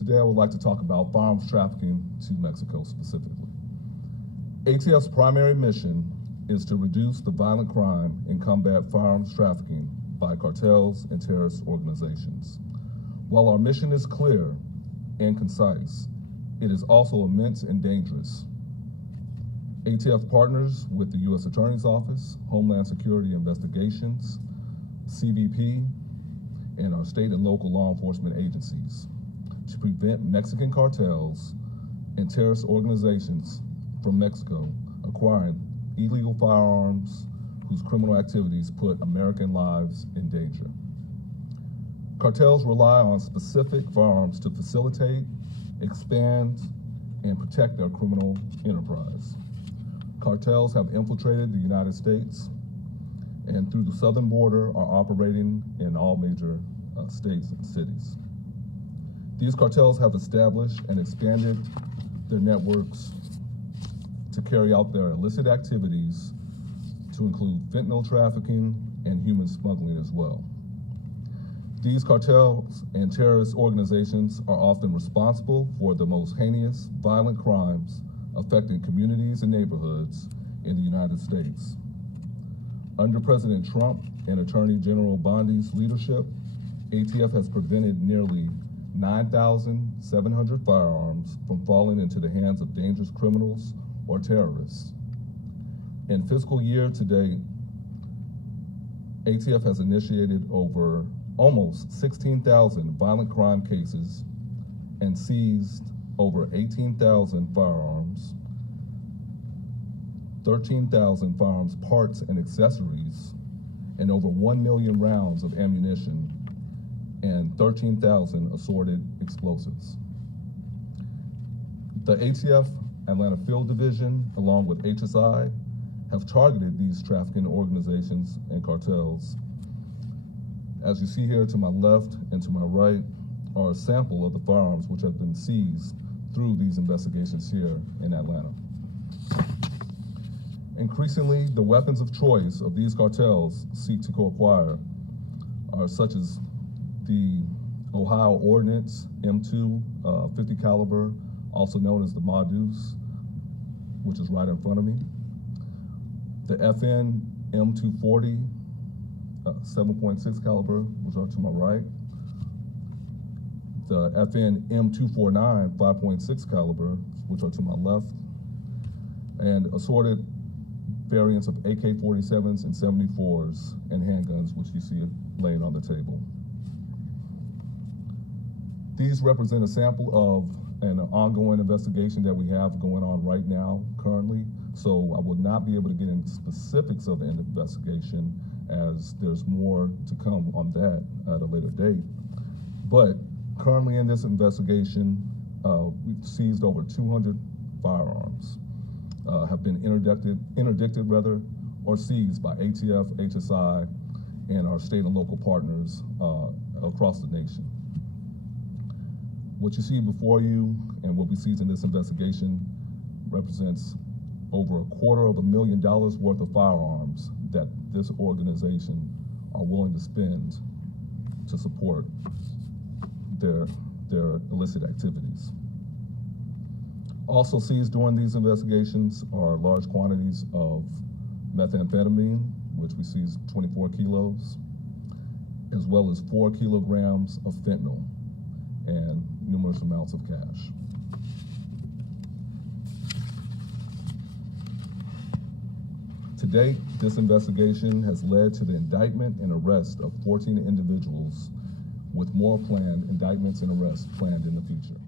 Today I would like to talk about firearms trafficking to Mexico specifically. ATF's primary mission is to reduce the violent crime and combat firearms trafficking by cartels and terrorist organizations. While our mission is clear and concise, it is also immense and dangerous. ATF partners with the U.S. Attorney's Office, Homeland Security Investigations, CBP, and our state and local law enforcement agencies to prevent Mexican cartels and terrorist organizations from Mexico acquiring illegal firearms whose criminal activities put American lives in danger. Cartels rely on specific firearms to facilitate, expand, and protect their criminal enterprise. Cartels have infiltrated the United States and through the southern border are operating in all major states and cities. These cartels have established and expanded their networks to carry out their illicit activities to include fentanyl trafficking and human smuggling as well. These cartels and terrorist organizations are often responsible for the most heinous, violent crimes affecting communities and neighborhoods in the United States. Under President Trump and Attorney General Bondi's leadership, ATF has prevented nearly 9,700 firearms from falling into the hands of dangerous criminals or terrorists. In fiscal year to date, ATF has initiated over almost 16,000 violent crime cases and seized over 18,000 firearms, 13,000 firearms parts and accessories, and over 1 million rounds of ammunition and 13,000 assorted explosives. The ATF Atlanta Field Division, along with HSI, have targeted these trafficking organizations and cartels. As you see here to my left and to my right are a sample of the firearms which have been seized through these investigations here in Atlanta. Increasingly, the weapons of choice of these cartels seek to acquire are such as the Ohio Ordnance M2 50 caliber, also known as the Modus, which is right in front of me. The FN M240 7.6 caliber, which are to my right. The FN M249 5.6 caliber, which are to my left. And assorted variants of AK-47s and 74s and handguns, which you see laying on the table. These represent a sample of an ongoing investigation that we have going on right now, currently. So I will not be able to get into specifics of the investigation as there's more to come on that at a later date. But currently in this investigation, we've seized over 200 firearms, have been interdicted or seized by ATF, HSI, and our state and local partners across the nation. What you see before you and what we seized in this investigation represents over $250,000 worth of firearms that this organization are willing to spend to support their illicit activities. Also seized during these investigations are large quantities of methamphetamine, which we seized 24 kilos, as well as 4 kilograms of fentanyl and numerous amounts of cash. To date, this investigation has led to the indictment and arrest of 14 individuals, with more planned indictments and arrests planned in the future.